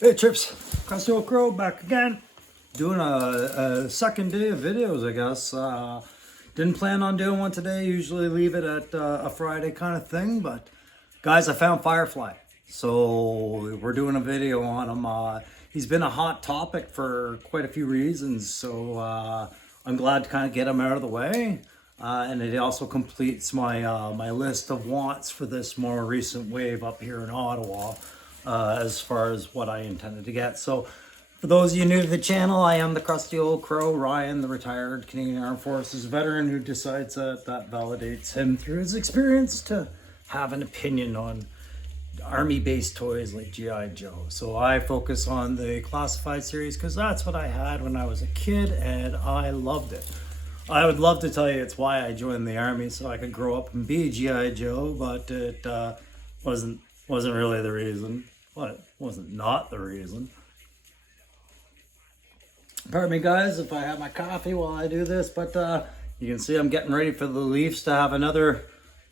Hey Trips, Crusty Old Crow back again. Doing a second day of videos, I guess. Didn't plan on doing one today. Usually leave it at a Friday kind of thing. But guys, I found Firefly. So we're doing a video on him. He's been a hot topic for quite a few reasons. So I'm glad to kind of get him out of the way. And it also completes my my list of wants for this more recent wave up here in Ottawa. As far as what I intended to get. So for those of you new to the channel, I am the Crusty Old Crow, Ryan, the retired Canadian Armed Forces veteran who decides that that validates him through his experience to have an opinion on army-based toys like G.I. Joe. So I focus on the classified series because that's what I had when I was a kid and I loved it. I would love to tell you it's why I joined the army so I could grow up and be G.I. Joe, but it wasn't really the reason. Well, it wasn't not the reason. Pardon me, guys, if I have my coffee while I do this, but you can see I'm getting ready for the Leafs to have another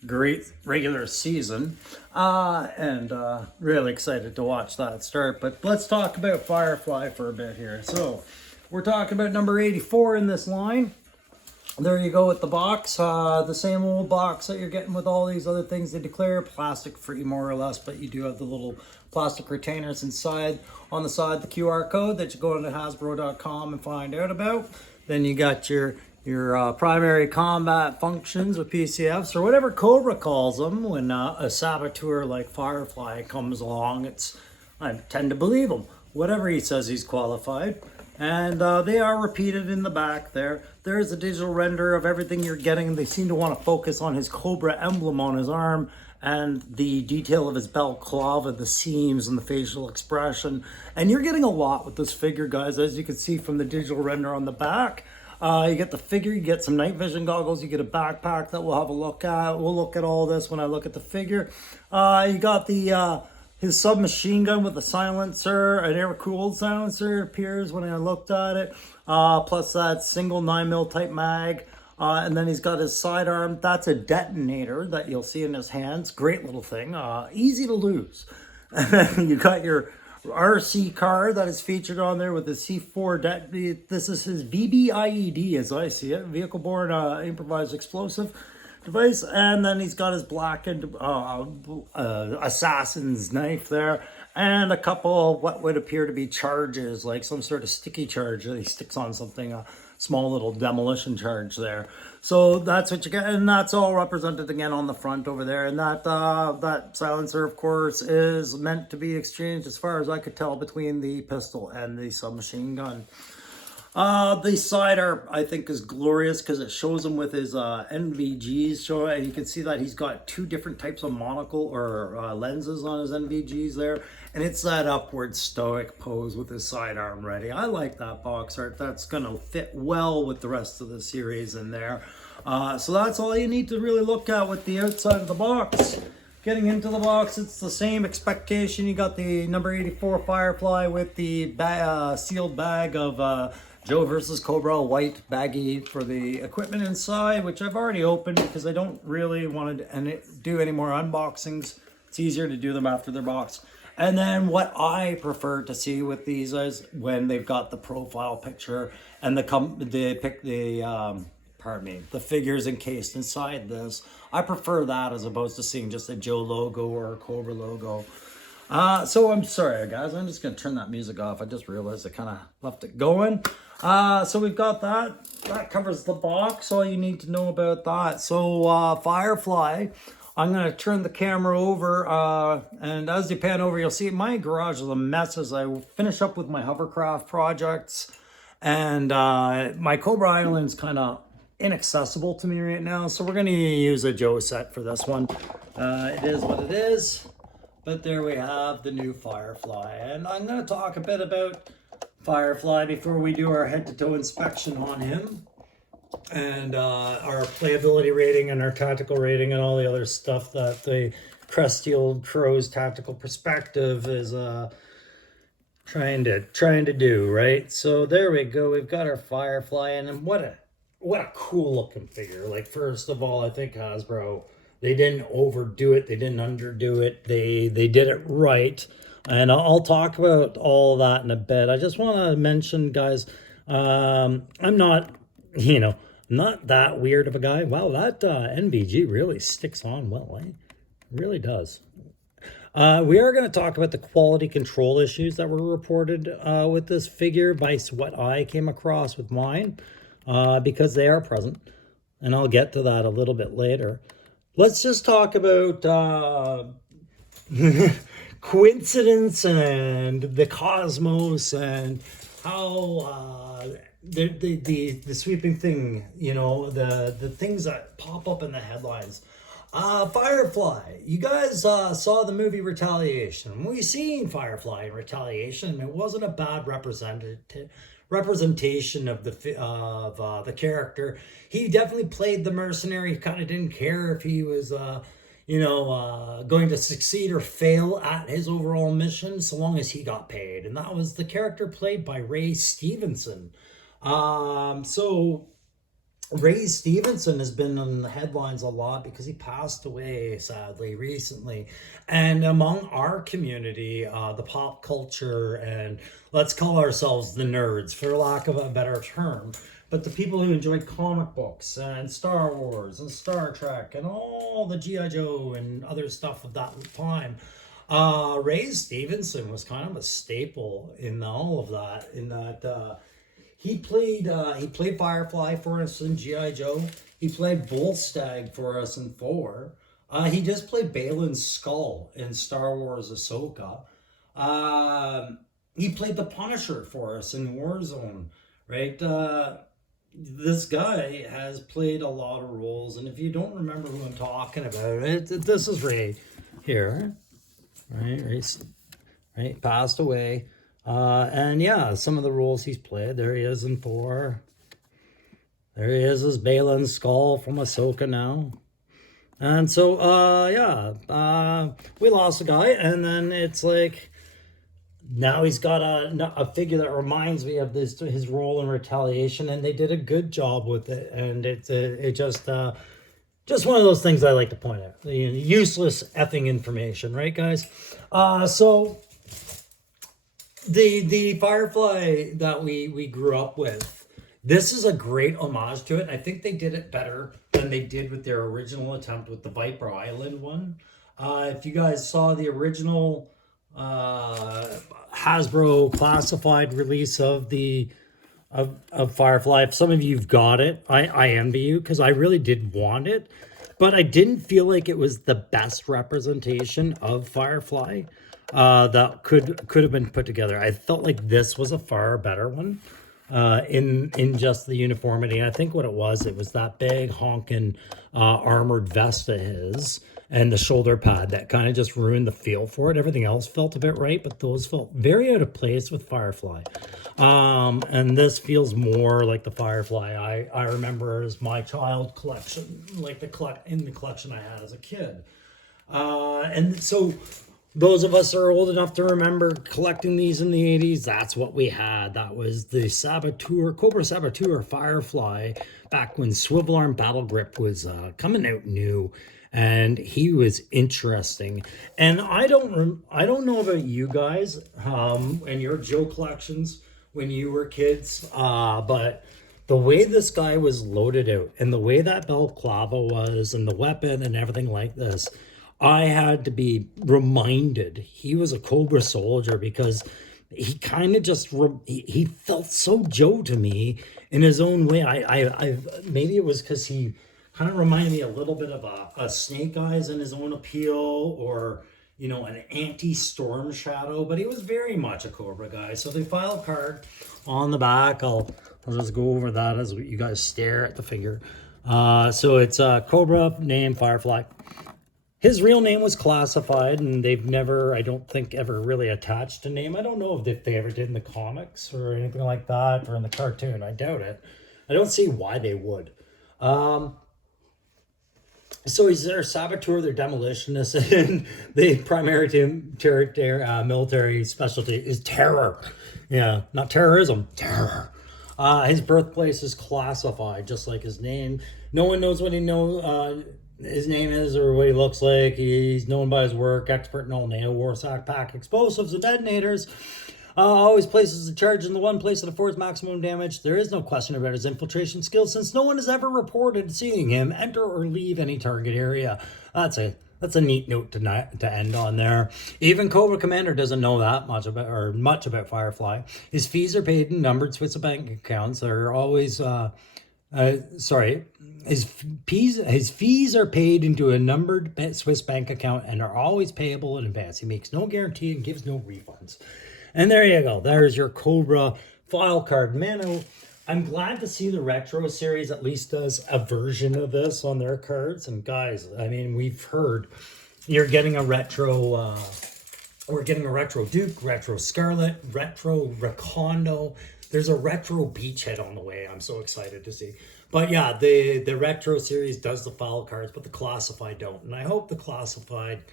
great regular season, and really excited to watch that start. But let's talk about Firefly for a bit here. So we're talking about number 84 in this line. There you go with the box, the same old box that you're getting with all these other things they declare, plastic free more or less, but you do have the little plastic retainers inside. On the side, the QR code that you go into Hasbro.com and find out about. Then you got your primary combat functions with PCFs, or whatever Cobra calls them when a saboteur like Firefly comes along. I tend to believe him. Whatever he says, he's qualified. And they are repeated in the back there. There's a digital render of everything you're getting. They seem to want to focus on his Cobra emblem on his arm and the detail of his balaclava, the seams and the facial expression. And you're getting a lot with this figure, guys, as you can see from the digital render on the back. You get the figure, you get some night vision goggles, you get a backpack that we'll have a look at. We'll look at all this when I look at the figure. You got the his submachine gun with a silencer, an air-cooled silencer appears when I looked at it. Plus that single 9mm type mag. And then he's got his sidearm. That's a detonator that you'll see in his hands. Great little thing. Easy to lose. And then you got your RC car that is featured on there with the C4. This is his VBIED as I see it. Vehicle-borne improvised explosive device, and then he's got his blackened assassin's knife there, and a couple of what would appear to be charges, like some sort of sticky charge that he sticks on something, a small little demolition charge there. So that's what you get, and that's all represented again on the front over there. And that silencer, of course, is meant to be exchanged, as far as I could tell, between the pistol and the submachine gun. The sidearm, I think, is glorious because it shows him with his NVGs. And you can see that he's got two different types of monocle or lenses on his NVGs there. And it's that upward stoic pose with his sidearm ready. I like that box art. That's going to fit well with the rest of the series in there. So that's all you need to really look at with the outside of the box. Getting into the box, it's the same expectation. You got the number 84 Firefly with the sealed bag of Joe versus Cobra, white baggie for the equipment inside, which I've already opened because I don't really want to do any more unboxings. It's easier to do them after they're boxed. And then what I prefer to see with these is when they've got the profile picture and the figures encased inside this. I prefer that as opposed to seeing just a Joe logo or a Cobra logo. So I'm sorry, guys. I'm just going to turn that music off. I just realized I kind of left it going. So we've got that. That covers the box. All you need to know about that. So Firefly, I'm going to turn the camera over. And as you pan over, you'll see my garage is a mess as I finish up with my hovercraft projects. And my Cobra Island's kind of inaccessible to me right now. So we're going to use a Joe set for this one. It is what it is. But there we have the new Firefly. And I'm going to talk a bit about Firefly before we do our head-to-toe inspection on him. And our playability rating and our tactical rating and all the other stuff that the Crusty Old Crow's tactical perspective is trying to do, right? So there we go. We've got our Firefly, and what a cool looking figure. Like, first of all, I think Hasbro, they didn't overdo it, they didn't underdo it, they did it right. And I'll talk about all that in a bit. I just want to mention, guys, I'm not, not that weird of a guy. Wow, that NVG really sticks on well, eh? It really does. We are going to talk about the quality control issues that were reported with this figure by what I came across with mine, because they are present. And I'll get to that a little bit later. Let's just talk about coincidence and the cosmos and how the sweeping thing, the things that pop up in the headlines. Firefly. You guys saw the movie Retaliation. We've seen Firefly in Retaliation. It wasn't a bad representation of the character. He definitely played the mercenary. He kind of didn't care if he was going to succeed or fail at his overall mission, so long as he got paid. And that was the character played by Ray Stevenson. So Ray Stevenson has been in the headlines a lot because he passed away, sadly, recently. And among our community, the pop culture, and let's call ourselves the nerds, for lack of a better term, but the people who enjoy comic books and Star Wars and Star Trek and all the G.I. Joe and other stuff of that time, Ray Stevenson was kind of a staple in all of that, in that he played Firefly for us in G.I. Joe. He played Bullstag for us in 4. He just played Balin's Skull in Star Wars Ahsoka. He played the Punisher for us in Warzone, right? This guy has played a lot of roles, and if you don't remember who I'm talking about, this is Ray here, right, passed away. And yeah, some of the roles he's played. There he is in 4. There he is as Balin's Skull from Ahsoka now. And so, we lost a guy, and then it's like, now he's got a figure that reminds me of his role in Retaliation, and they did a good job with it. And it just one of those things I like to point out. Useless effing information, right, guys? So the Firefly that we grew up with, this is a great homage to it. I think they did it better than they did with their original attempt with the Viper Island one. If you guys saw the original Hasbro classified release of Firefly, if some of you've got it, I envy you, because I really did want it, but I didn't feel like it was the best representation of Firefly that could have been put together. I felt like this was a far better one in just the uniformity. I think what it was that big honking armored vest of his and the shoulder pad that kind of just ruined the feel for it. Everything else felt a bit right, but those felt very out of place with Firefly. And this feels more like the Firefly I remember as my child collection, like in the collection I had as a kid. And so those of us are old enough to remember collecting these in the 80s, that's what we had. That was the Cobra Saboteur Firefly, back when Swivel Arm Battle Grip was coming out new. And he was interesting. And I don't know about you guys and your Joe collections when you were kids, but the way this guy was loaded out and the way that balaclava was and the weapon and everything like this, I had to be reminded he was a Cobra soldier, because he kind of just he felt so Joe to me in his own way. I maybe it was because he kind of reminded me a little bit of a Snake Eyes in his own appeal, or an anti-Storm Shadow, but he was very much a Cobra guy. So the file card on the back, I'll just go over that as you guys stare at the figure. So it's Cobra, name Firefly. His real name was classified, and they've never, I don't think, ever really attached a name. I don't know if they ever did in the comics or anything like that, or in the cartoon. I doubt it. I don't see why they would. So he's their saboteur, their demolitionist, and the primary military specialty is terror. Yeah, not terrorism, terror. His birthplace is classified, just like his name. No one knows what he his name is or what he looks like. He's known by his work, expert in all nail, Warsack pack explosives and detonators. Always places the charge in the one place that affords maximum damage. There is no question about his infiltration skills, since no one has ever reported seeing him enter or leave any target area. That's a neat note to end on there. Even Cobra Commander doesn't know that much about Firefly. His fees are paid in numbered Swiss bank accounts. They're always his fees are paid into a numbered Swiss bank account and are always payable in advance. He makes no guarantee and gives no refunds. And there you go. There's your Cobra file card. Man, I'm glad to see the Retro series at least does a version of this on their cards. And guys, I mean, we've heard you're getting a Retro, we're getting a Retro Duke, Retro Scarlet, Retro Recondo. There's a Retro Beachhead on the way. I'm so excited to see. But yeah, the Retro series does the file cards, but the Classified don't. And I hope the Classified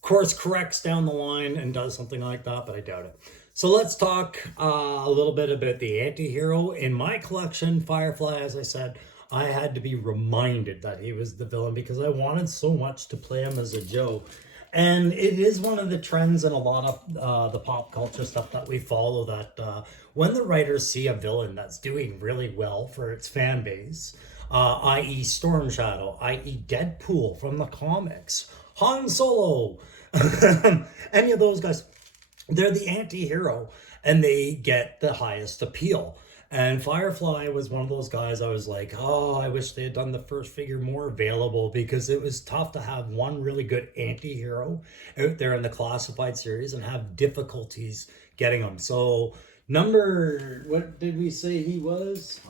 course corrects down the line and does something like that, but I doubt it. So let's talk a little bit about the anti-hero. In my collection, Firefly, as I said, I had to be reminded that he was the villain because I wanted so much to play him as a Joe. And it is one of the trends in a lot of the pop culture stuff that we follow, that when the writers see a villain that's doing really well for its fan base, i.e. Storm Shadow, i.e. Deadpool from the comics, Han Solo, any of those guys, they're the anti-hero and they get the highest appeal. And Firefly was one of those guys I was like, oh, I wish they had done the first figure more available, because it was tough to have one really good anti-hero out there in the Classified series and have difficulties getting them. So what did we say he was?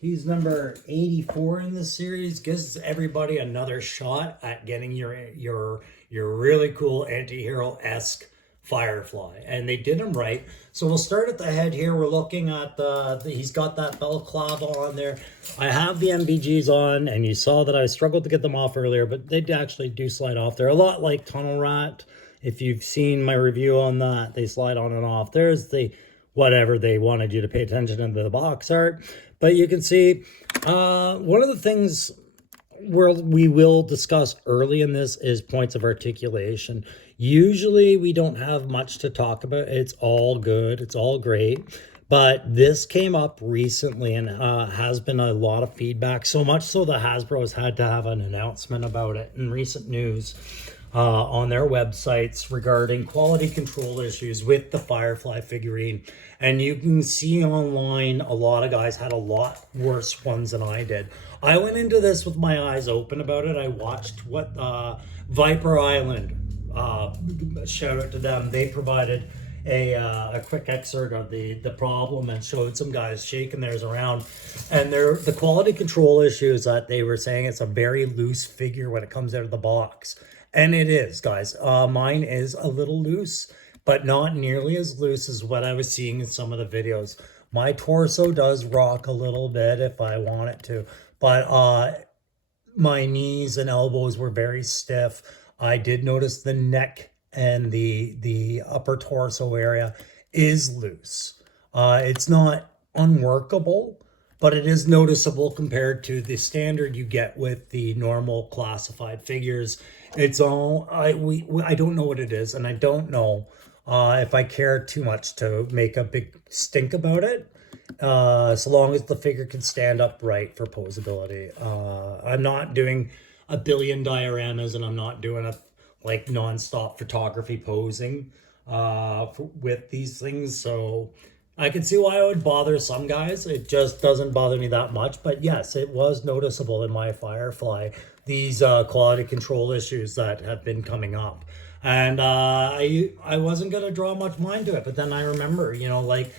He's number 84 in this series. Gives everybody another shot at getting your really cool anti-hero-esque Firefly, and they did him right. So we'll start at the head here. We're looking at he's got that balaclava on there. I have the MVGs on, and you saw that I struggled to get them off earlier, but they actually do slide off. They're a lot like Tunnel Rat. If you've seen my review on that, they slide on and off. There's the whatever they wanted you to pay attention to the box art. But you can see one of the things we will discuss early in this is points of articulation. Usually we don't have much to talk about. It's all good. It's all great. But this came up recently and has been a lot of feedback. So much so that Hasbro has had to have an announcement about it in recent news on their websites regarding quality control issues with the Firefly figurine. And you can see online a lot of guys had a lot worse ones than I did. I went into this with my eyes open about it. I watched what Viper Island, shout out to them. They provided a quick excerpt of the problem and showed some guys shaking theirs around. And the quality control issue is that they were saying it's a very loose figure when it comes out of the box. And it is, guys. Mine is a little loose, but not nearly as loose as what I was seeing in some of the videos. My torso does rock a little bit if I want it to, but my knees and elbows were very stiff. I did notice the neck and the upper torso area is loose. It's not unworkable, but it is noticeable compared to the standard you get with the normal Classified figures. It's all, I don't know what it is, and I don't know if I care too much to make a big stink about it, so long as the figure can stand upright for posability. I'm not doing a billion dioramas, and I'm not doing a like non-stop photography posing with these things, so I can see why it would bother some guys. It just doesn't bother me that much. But yes, it was noticeable in my Firefly, these quality control issues that have been coming up. And I wasn't going to draw much mind to it. But then I remember, like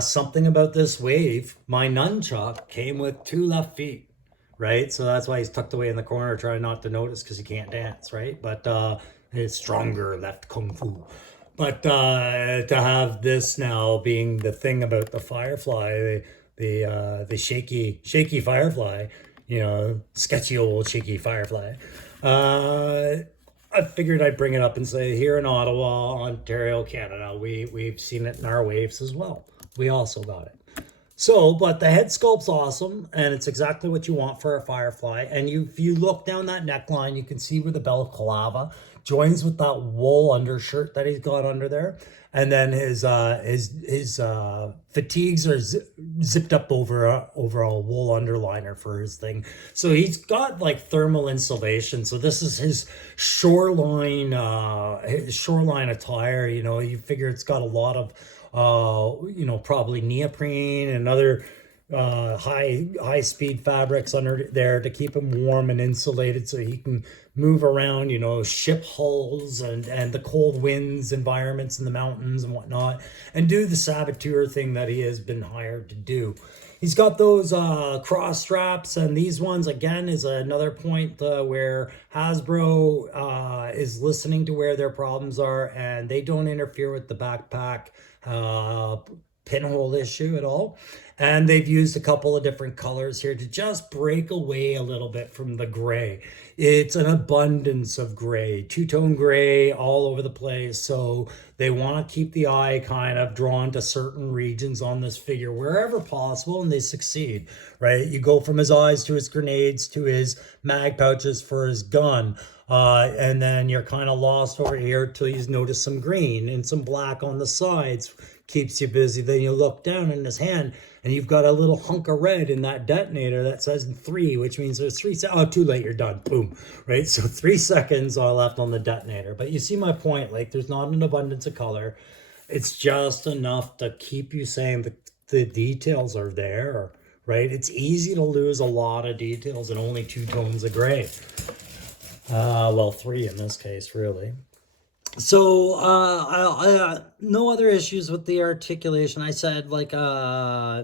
something about this wave, my nunchuck came with 2 left feet, right? So that's why he's tucked away in the corner, trying not to notice because he can't dance, right? But it's stronger left kung fu. But to have this now being the thing about the Firefly, the shaky Firefly, sketchy old shaky Firefly, I figured I'd bring it up and say here in Ottawa, Ontario, Canada, we've seen it in our waves as well. We also got it. So, but the head sculpt's awesome, and it's exactly what you want for a Firefly. And if you look down that neckline, you can see where the balaclava joins with that wool undershirt that he's got under there, and then his fatigues are zipped up over a wool underliner for his thing. So he's got like thermal insulation. So this is his shoreline attire. You know, you figure it's got a lot of probably neoprene and other high speed fabrics under there to keep him warm and insulated so he can move around, ship hulls and the cold winds environments in the mountains and whatnot, and do the saboteur thing that he has been hired to do. He's got those cross straps, and these ones again is another point where Hasbro is listening to where their problems are, and they don't interfere with the backpack pinhole issue at all. And they've used a couple of different colors here to just break away a little bit from the gray. It's an abundance of gray, two-tone gray all over the place. So they want to keep the eye kind of drawn to certain regions on this figure wherever possible, and they succeed, right? You go from his eyes to his grenades to his mag pouches for his gun. And then you're kind of lost over here till you notice some green and some black on the sides. Keeps you busy. Then you look down in his hand and you've got a little hunk of red in that detonator that says 3, which means there's 3 seconds. Oh, too late, you're done. Boom. Right? So 3 seconds are left on the detonator. But you see my point. Like, there's not an abundance of color. It's just enough to keep you saying the details are there, right? It's easy to lose a lot of details in only 2 tones of gray. Well, 3 in this case, really. So no other issues with the articulation. I said, like,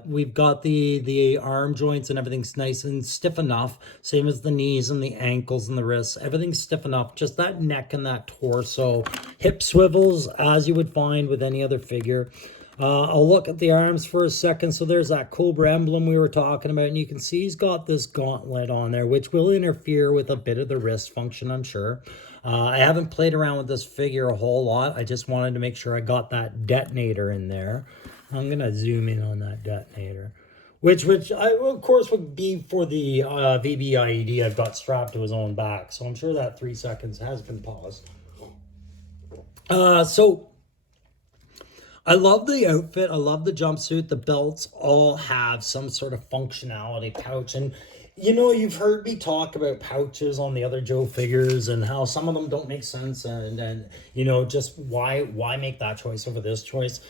we've got the arm joints and everything's nice and stiff enough, same as the knees and the ankles and the wrists. Everything's stiff enough. Just that neck and that torso, hip swivels as you would find with any other figure. I'll look at the arms for a second. So there's that Cobra emblem we were talking about, and you can see he's got this gauntlet on there, which will interfere with a bit of the wrist function, I'm sure. I haven't played around with this figure a whole lot. I just wanted to make sure I got that detonator in there. I'm going to zoom in on that detonator, which of course would be for the VBIED I've got strapped to his own back. So I'm sure that 3 seconds has been paused. So I love the outfit. I love the jumpsuit. The belts all have some sort of functionality pouch. And, you've heard me talk about pouches on the other Joe figures and how some of them don't make sense. And just why make that choice over this choice?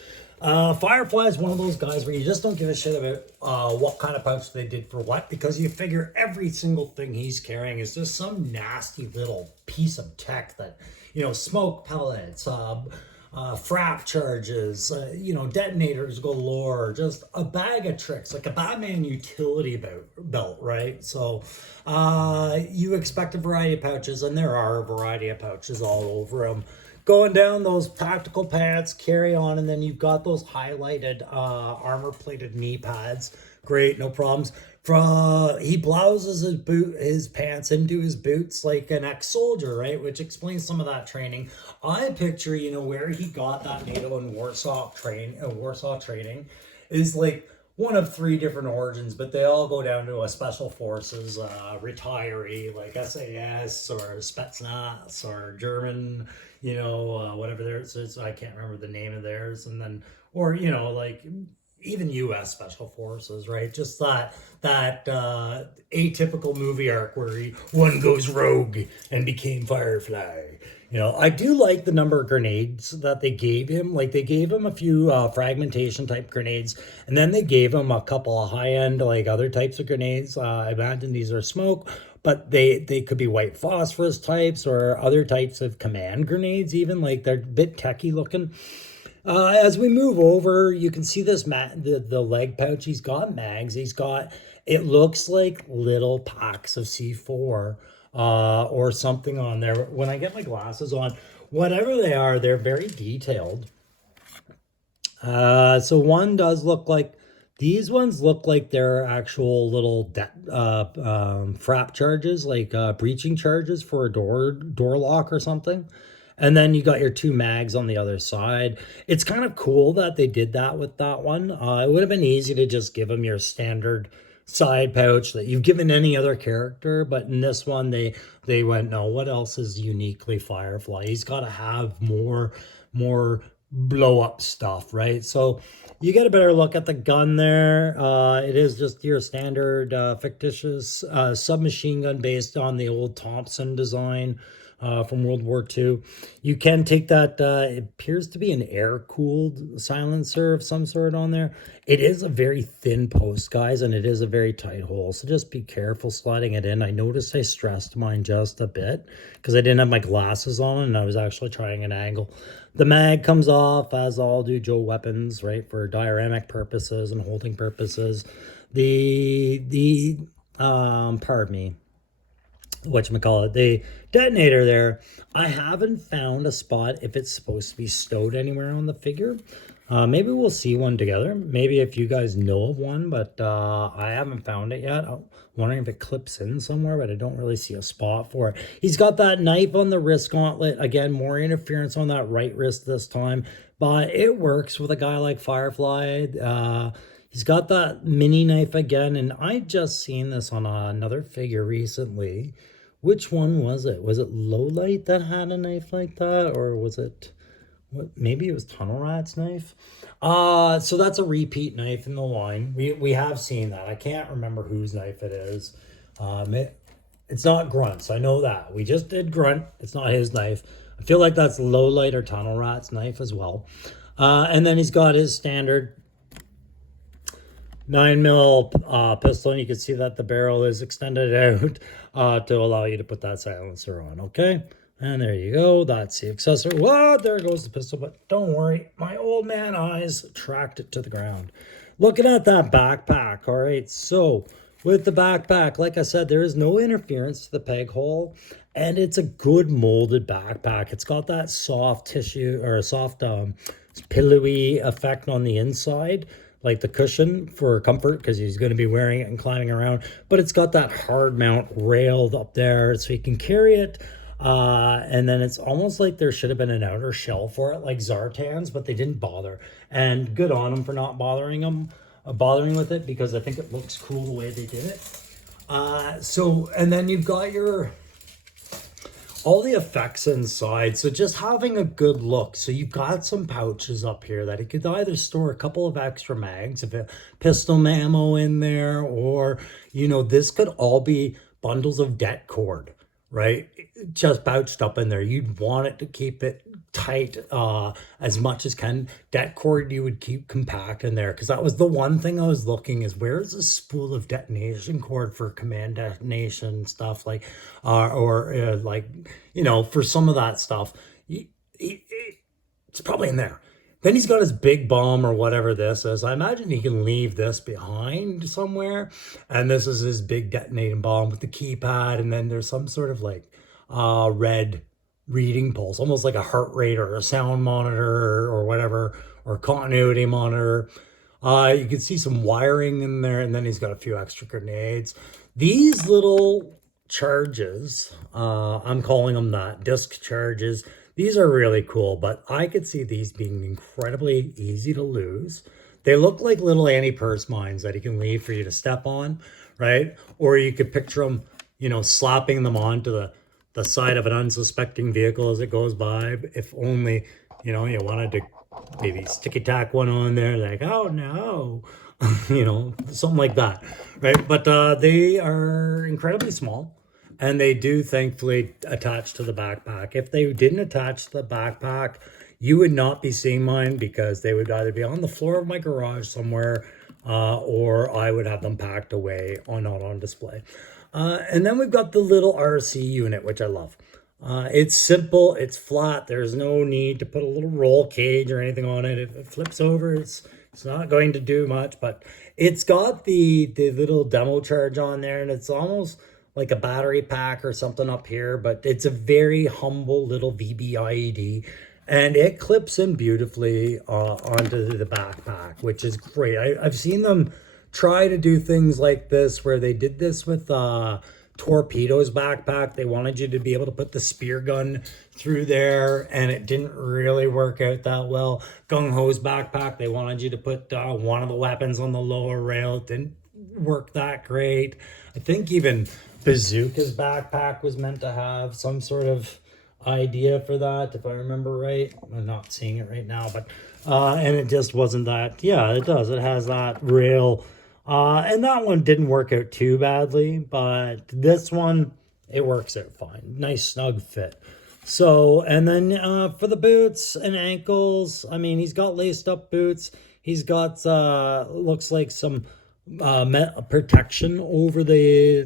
Firefly is one of those guys where you just don't give a shit about what kind of pouch they did for what, because you figure every single thing he's carrying is just some nasty little piece of tech that, smoke pellets, frap charges, detonators galore, just a bag of tricks, like a Batman utility belt, right? So you expect a variety of pouches, and there are a variety of pouches all over them. Going down those tactical pants, carry on, and then you've got those highlighted armor-plated knee pads. Great, no problems. He blouses his pants into his boots like an ex-soldier, right? Which explains some of that training. I picture, where he got that NATO and Warsaw training is like one of 3 different origins, but they all go down to a special forces retiree like SAS or Spetsnaz or German, whatever theirs is. I can't remember the name of theirs. And then, or, like even U.S. Special Forces, right? Just that atypical movie arc where one goes rogue and became Firefly. I do like the number of grenades that they gave him. Like, they gave him a few fragmentation type grenades, and then they gave him a couple of high end, like, other types of grenades. I imagine these are smoke, but they could be white phosphorus types or other types of command grenades even. Like, they're a bit techy looking. As we move over, you can see this the leg pouch. He's got mags. It looks like little packs of C4 or something on there. When I get my glasses on, whatever they are, they're very detailed. So one does look like, these ones look like they're actual little frap charges, like breaching charges for a door lock or something. And then you got your two mags on the other side. It's kind of cool that they did that with that one. It would have been easy to just give them your standard side pouch that you've given any other character, but in this one they went, no, what else is uniquely Firefly? He's got to have more blow up stuff, right? So you get a better look at the gun there. It is just your standard fictitious submachine gun based on the old Thompson design from World War II. You can take that, it appears to be an air-cooled silencer of some sort on there. It is a very thin post, guys, and it is a very tight hole, so just be careful sliding it in. I noticed I stressed mine just a bit because I didn't have my glasses on and I was actually trying an angle. The mag comes off, as all do Joe weapons, right, for dioramic purposes and holding purposes. Pardon me, whatchamacallit, the detonator there, I haven't found a spot if it's supposed to be stowed anywhere on the figure. Maybe we'll see one together. Maybe if you guys know of one, but I haven't found it yet. I'm wondering if it clips in somewhere, but I don't really see a spot for it. He's got that knife on the wrist gauntlet. Again, more interference on that right wrist this time, but it works with a guy like Firefly. He's got that mini knife again, and I just seen this on another figure recently. Which one was it? Was it Lowlight that had a knife like that, or was it... what, maybe it was Tunnel Rat's knife. So that's a repeat knife in the line. We have seen that. I can't remember whose knife it is. It's not Grunt's. I know that. We just did Grunt. It's not his knife. I feel like that's Lowlight or Tunnel Rat's knife as well. And then he's got his standard 9mm pistol, and you can see that the barrel is extended out to allow you to put that silencer on. Okay. And there you go. That's the accessory. Whoa, there goes the pistol. But don't worry, my old man eyes tracked it to the ground. Looking at that backpack. All right, so with the backpack, like I said, there is no interference to the peg hole. And it's a good molded backpack. It's got that soft tissue or a soft pillowy effect on the inside, like the cushion for comfort, because he's going to be wearing it and climbing around. But it's got that hard mount railed up there so he can carry it. And then it's almost like there should have been an outer shell for it, like Zartan's, but they didn't bother. And good on them for not bothering with it, because I think it looks cool the way they did it. And then you've got all the effects inside. So just having a good look. So you've got some pouches up here that you could either store a couple of extra mags, of pistol ammo in there, or, this could all be bundles of det cord, right? Just pouched up in there. You'd want it to keep it tight as much as can. Det cord you would keep compact in there, because that was the one thing I was looking is, where's a spool of detonation cord for command detonation stuff, like for some of that stuff. It's probably in there. Then he's got his big bomb or whatever this is. I imagine he can leave this behind somewhere. And this is his big detonating bomb with the keypad. And then there's some sort of red reading pulse, almost like a heart rate or a sound monitor or whatever, or continuity monitor. You can see some wiring in there. And then he's got a few extra grenades. These little charges, I'm calling them that, disc charges. These are really cool, but I could see these being incredibly easy to lose. They look like little anti-purse mines that you can leave for you to step on, right? Or you could picture them, slapping them onto the side of an unsuspecting vehicle as it goes by. If only, you wanted to maybe sticky tack one on there, like, oh no, something like that, right? But they are incredibly small. And they do thankfully attach to the backpack. If they didn't attach to the backpack, you would not be seeing mine, because they would either be on the floor of my garage somewhere, or I would have them packed away or not on display. And then we've got the little RC unit, which I love. It's simple, it's flat. There's no need to put a little roll cage or anything on it. If it flips over, it's not going to do much, but it's got the little demo charge on there, and it's almost like a battery pack or something up here, but it's a very humble little VBIED, and it clips in beautifully onto the backpack, which is great. I've seen them try to do things like this, where they did this with Torpedoes backpack. They wanted you to be able to put the spear gun through there, and it didn't really work out that well. Gung Ho's backpack, they wanted you to put one of the weapons on the lower rail. It didn't work that great. I think even Bazooka's backpack was meant to have some sort of idea for that, if I remember right. I'm not seeing it right now, but and it just wasn't that. Yeah, it does. It has that rail. And that one didn't work out too badly, but this one, it works out fine. Nice snug fit. So, and then for the boots and ankles, I mean, he's got laced up boots. He's got, looks like some protection over the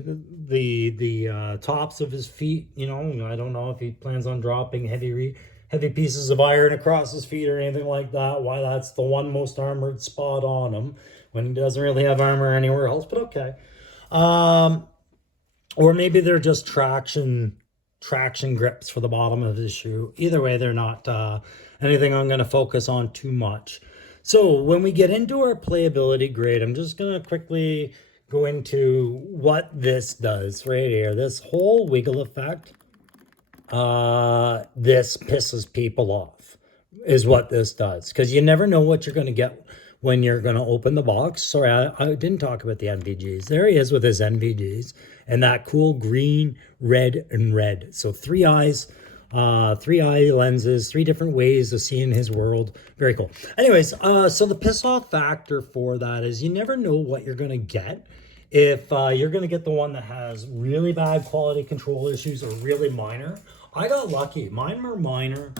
tops of his feet. You know, I don't know if he plans on dropping heavy pieces of iron across his feet or anything like that. Why that's the one most armored spot on him when he doesn't really have armor anywhere else, but okay. Or maybe they're just traction grips for the bottom of his shoe. Either way, they're not anything I'm going to focus on too much. So when we get into our playability grade, I'm just going to quickly go into what this does right here. This whole wiggle effect, this pisses people off, is what this does. Because you never know what you're going to get when you're going to open the box. Sorry, I didn't talk about the NVGs. There he is with his NVGs and that cool green, red, and red. So 3 eyes, 3 eye lenses, 3 different ways of seeing his world. Very cool. Anyways, so the piss off factor for that is you never know what you're going to get. If you're going to get the one that has really bad quality control issues or really minor. I got lucky. Mine were minor.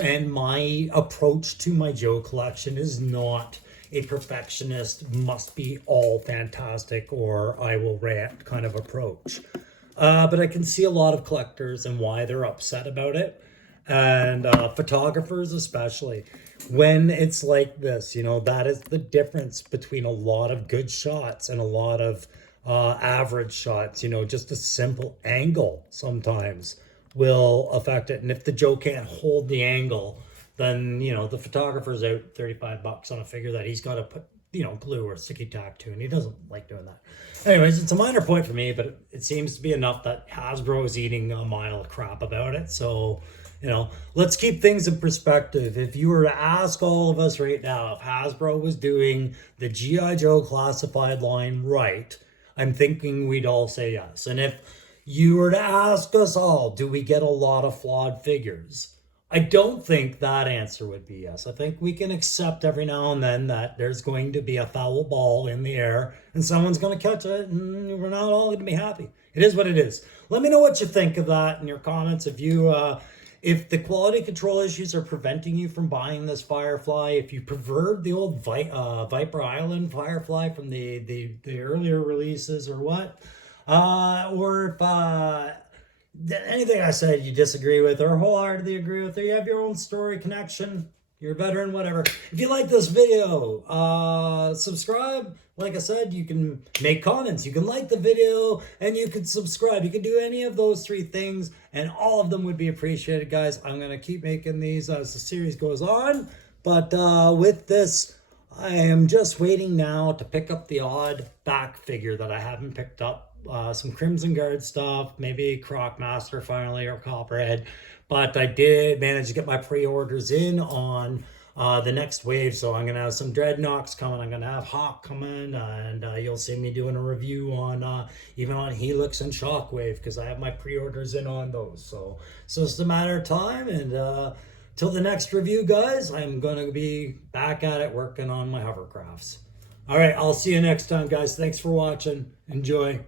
And my approach to my Joe collection is not a perfectionist, must be all fantastic or I will rant kind of approach. But I can see a lot of collectors and why they're upset about it. And photographers especially. When it's like this, you know, that is the difference between a lot of good shots and a lot of average shots. You know, just a simple angle sometimes will affect it. And if the Joe can't hold the angle, then, you know, the photographer's out $35 on a figure that he's got to put, you know, glue or sticky tack to, and he doesn't like doing that. Anyways, it's a minor point for me, but it seems to be enough that Hasbro is eating a mile of crap about it. So, you know, let's keep things in perspective. If you were to ask all of us right now if Hasbro was doing the G.I. Joe classified line right, I'm thinking we'd all say yes. And if you were to ask us all, do we get a lot of flawed figures? I don't think that answer would be yes. I think we can accept every now and then that there's going to be a foul ball in the air and someone's going to catch it and we're not all going to be happy. It is what it is. Let me know what you think of that in your comments. If you, if the quality control issues are preventing you from buying this Firefly, if you preferred the old Viper Island Firefly from the earlier releases or what, or if anything I said you disagree with or wholeheartedly agree with, or you have your own story connection, you're a veteran, whatever. If you like this video, subscribe. Like I said, you can make comments, you can like the video, and you can subscribe. You can do any of those 3 things, and all of them would be appreciated, guys. I'm going to keep making these as the series goes on, but with this, I am just waiting now to pick up the odd back figure that I haven't picked up. Some Crimson Guard stuff, maybe Croc Master finally, or Copperhead. But I did manage to get my pre-orders in on the next wave. So I'm going to have some Dreadnoks coming. I'm going to have Hawk coming. And you'll see me doing a review on even on Helix and Shockwave, because I have my pre-orders in on those. So it's just a matter of time. And till the next review, guys, I'm going to be back at it working on my hovercrafts. All right, I'll see you next time, guys. Thanks for watching. Enjoy.